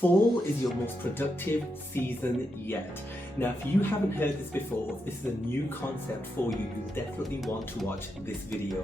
Fall is your most productive season yet. Now, if you haven't heard this before, if this is a new concept for you, you'll definitely want to watch this video.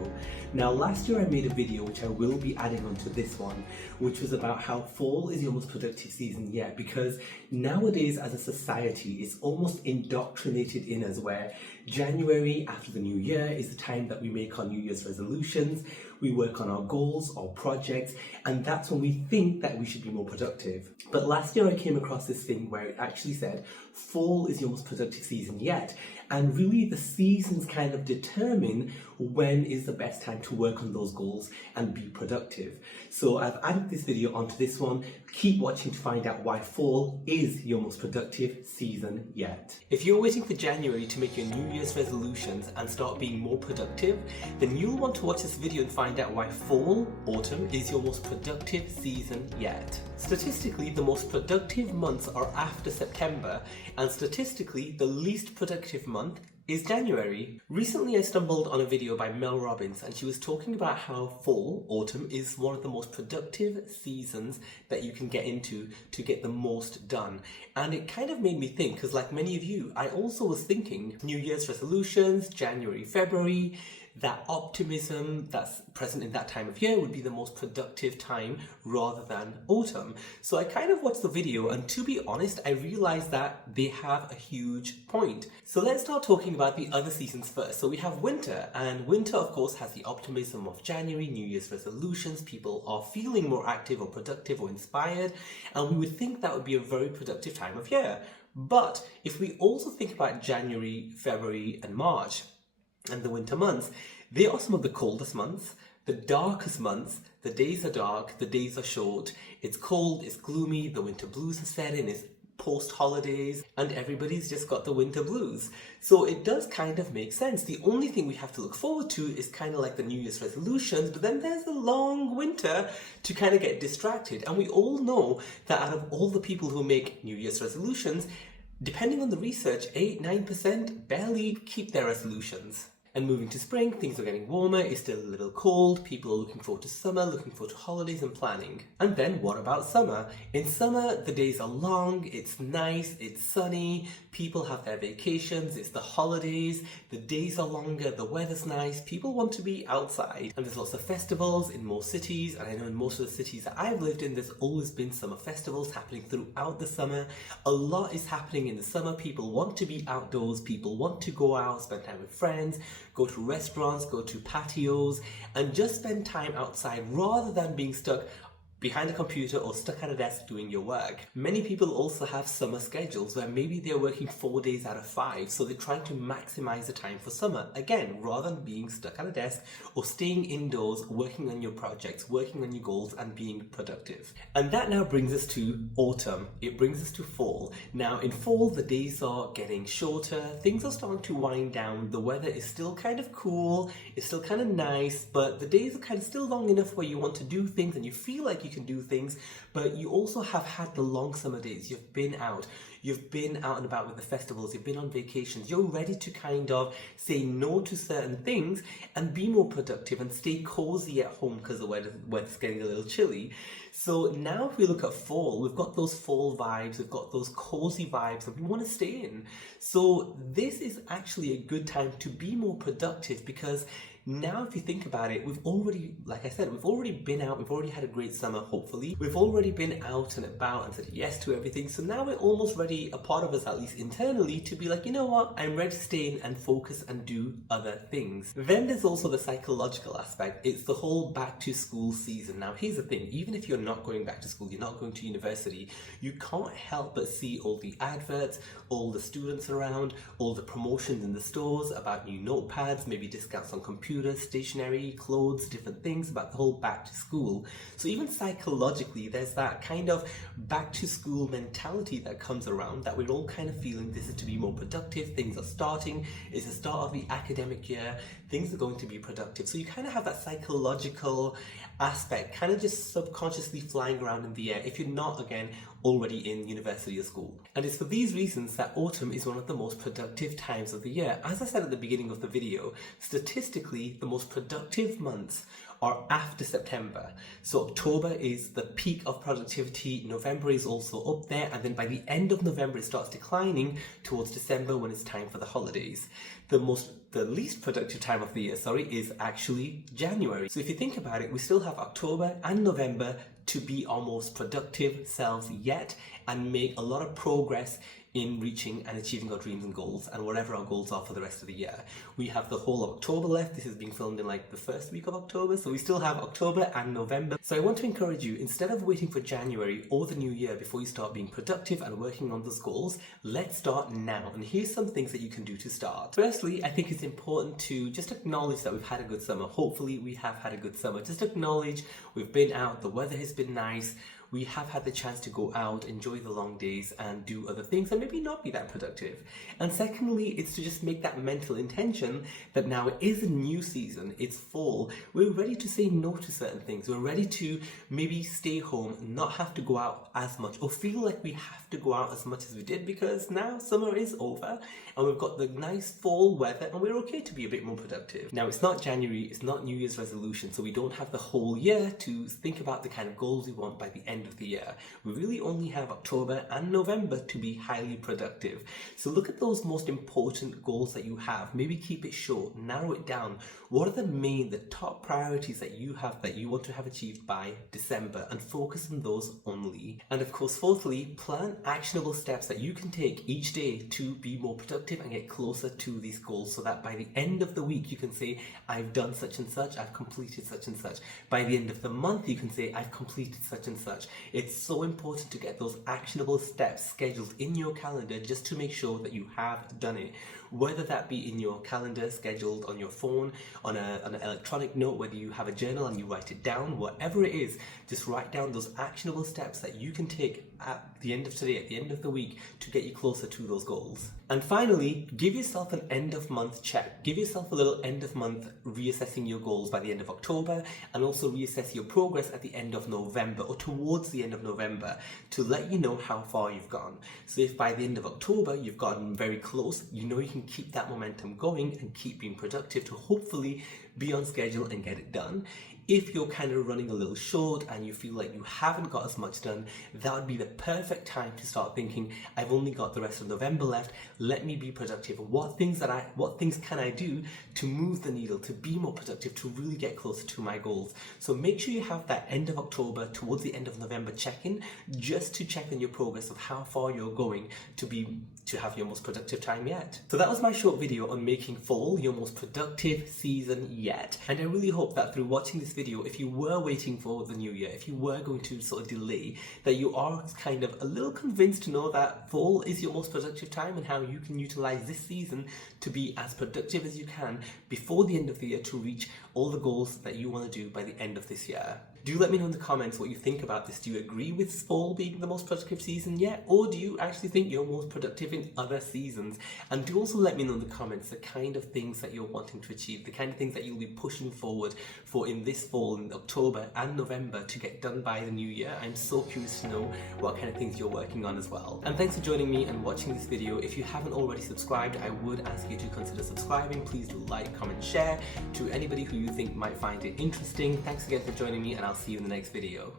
Now, last year I made a video which I will be adding onto this one, which was about how fall is your most productive season yet, because nowadays as a society, it's almost indoctrinated in us where January after the new year is the time that we make our New Year's resolutions, we work on our goals or projects, and that's when we think that we should be more productive. But last year I came across this thing where it actually said fall is your most productive season yet, and really the seasons kind of determine when is the best time to work on those goals and be productive. So I've added this video onto this one. Keep watching to find out why fall is your most productive season yet. If you're waiting for January to make your New Year's resolutions and start being more productive, then you'll want to watch this video and find out why fall, autumn, is your most productive season yet. Statistically, the most productive months are after September, and statistically, the least productive month is January. Recently I stumbled on a video by Mel Robbins, and she was talking about how fall, autumn, is one of the most productive seasons that you can get into to get the most done. And it kind of made me think, because like many of you, I also was thinking New Year's resolutions, January, February, that optimism that's present in that time of year would be the most productive time rather than autumn. So I kind of watched the video, and to be honest, I realized that they have a huge point. So let's start talking about the other seasons first. So we have winter, and winter of course has the optimism of January, New Year's resolutions, people are feeling more active or productive or inspired, and we would think that would be a very productive time of year. But if we also think about January, February and March, and the winter months, they are some of the coldest months, the darkest months. The days are dark, the days are short, it's cold, it's gloomy, the winter blues are set in, it's post-holidays, and everybody's just got the winter blues. So it does kind of make sense. The only thing we have to look forward to is kind of like the New Year's resolutions, but then there's the long winter to kind of get distracted. And we all know that out of all the people who make New Year's resolutions, depending on the research, 8-9% barely keep their resolutions. And moving to spring, things are getting warmer, it's still a little cold, people are looking forward to summer, looking forward to holidays and planning. And then what about summer? In summer, the days are long, it's nice, it's sunny, people have their vacations, it's the holidays, the days are longer, the weather's nice, people want to be outside. And there's lots of festivals in most cities, and I know in most of the cities that I've lived in, there's always been summer festivals happening throughout the summer. A lot is happening in the summer, people want to be outdoors, people want to go out, spend time with friends, go to restaurants, go to patios, and just spend time outside rather than being stuck behind a computer or stuck at a desk doing your work. Many people also have summer schedules where maybe they're working 4 days out of 5, so they're trying to maximize the time for summer. Again, rather than being stuck at a desk or staying indoors, working on your projects, working on your goals and being productive. And that now brings us to autumn. It brings us to fall. Now in fall, the days are getting shorter, things are starting to wind down, the weather is still kind of cool, it's still kind of nice, but the days are kind of still long enough where you want to do things and you feel like you can do things, but you also have had the long summer days. You've been out and about with the festivals, you've been on vacations, you're ready to kind of say no to certain things and be more productive and stay cozy at home because the weather's getting a little chilly. So now if we look at fall, we've got those fall vibes, we've got those cozy vibes, and we want to stay in. So this is actually a good time to be more productive, because now if you think about it, we've already, like I said, we've already been out, we've already had a great summer, hopefully. We've already been out and about and said yes to everything. So now we're almost ready, a part of us at least internally, to be like, you know what, I'm ready to stay in and focus and do other things. Then there's also the psychological aspect. It's the whole back to school season. Now here's the thing, even if you're not going back to school, you're not going to university, you can't help but see all the adverts, all the students around, all the promotions in the stores about new notepads, maybe discounts on computers, stationery, clothes, different things about the whole back to school. So even psychologically, there's that kind of back to school mentality that comes around, that we're all kind of feeling this is to be more productive, things are starting, it's the start of the academic year, things are going to be productive. So you kind of have that psychological aspect kind of just subconsciously flying around in the air if you're not, again, already in university or school. And it's for these reasons that autumn is one of the most productive times of the year. As I said at the beginning of the video, statistically, the most productive months are after September. So October is the peak of productivity, November is also up there, and then by the end of November it starts declining towards December when it's time for the holidays. The least productive time of the year, is actually January. So if you think about it, we still have October and November to be our most productive selves yet and make a lot of progress in reaching and achieving our dreams and goals and whatever our goals are for the rest of the year. We have the whole of October left. This is being filmed in like the first week of October, so we still have October and November. So I want to encourage you, instead of waiting for January or the new year before you start being productive and working on those goals, let's start now. And here's some things that you can do to start. Firstly, I think it's important to just acknowledge that we've had a good summer. Hopefully we have had a good summer. Just acknowledge we've been out, the weather has been nice, we have had the chance to go out, enjoy the long days and do other things and maybe not be that productive. And secondly, it's to just make that mental intention that now it is a new season, it's fall, we're ready to say no to certain things, we're ready to maybe stay home, not have to go out as much or feel like we have to go out as much as we did because now summer is over and we've got the nice fall weather and we're okay to be a bit more productive. Now it's not January, it's not New Year's resolution, so we don't have the whole year to think about the kind of goals we want by the end of the year. We really only have October and November to be highly productive. So look at those most important goals that you have. Maybe keep it short, narrow it down. What are the top priorities that you have that you want to have achieved by December, and focus on those only. And of course, fourthly, plan actionable steps that you can take each day to be more productive and get closer to these goals so that by the end of the week you can say, I've done such and such, I've completed such and such. By the end of the month you can say, I've completed such and such. It's so important to get those actionable steps scheduled in your calendar just to make sure that you have done it. Whether that be in your calendar, scheduled on your phone, on an electronic note, whether you have a journal and you write it down, whatever it is, just write down those actionable steps that you can take at the end of today, at the end of the week, to get you closer to those goals. And finally, give yourself an end of month check. Give yourself a little end of month reassessing your goals by the end of October, and also reassess your progress at the end of November or towards the end of November to let you know how far you've gone. So if by the end of October you've gotten very close, you know you can keep that momentum going and keep being productive to hopefully be on schedule and get it done. If you're kind of running a little short and you feel like you haven't got as much done, that would be the perfect time to start thinking, I've only got the rest of November left, let me be productive. What things can I do to move the needle, to be more productive, to really get closer to my goals? So make sure you have that end of October towards the end of November check-in, just to check on your progress of how far you're going to have your most productive time yet. So that was my short video on making fall your most productive season yet. And I really hope that through watching this video, if you were waiting for the new year, if you were going to sort of delay, that you are kind of a little convinced to know that fall is your most productive time and how you can utilize this season to be as productive as you can before the end of the year to reach all the goals that you want to do by the end of this year. Do let me know in the comments what you think about this. Do you agree with fall being the most productive season yet? Or do you actually think you're most productive in other seasons? And do also let me know in the comments the kind of things that you're wanting to achieve, the kind of things that you'll be pushing forward for in this fall, in October and November, to get done by the new year. I'm so curious to know what kind of things you're working on as well. And thanks for joining me and watching this video. If you haven't already subscribed, I would ask you to consider subscribing. Please do like, comment, share to anybody who you think might find it interesting. Thanks again for joining me, and I'll see you in the next video.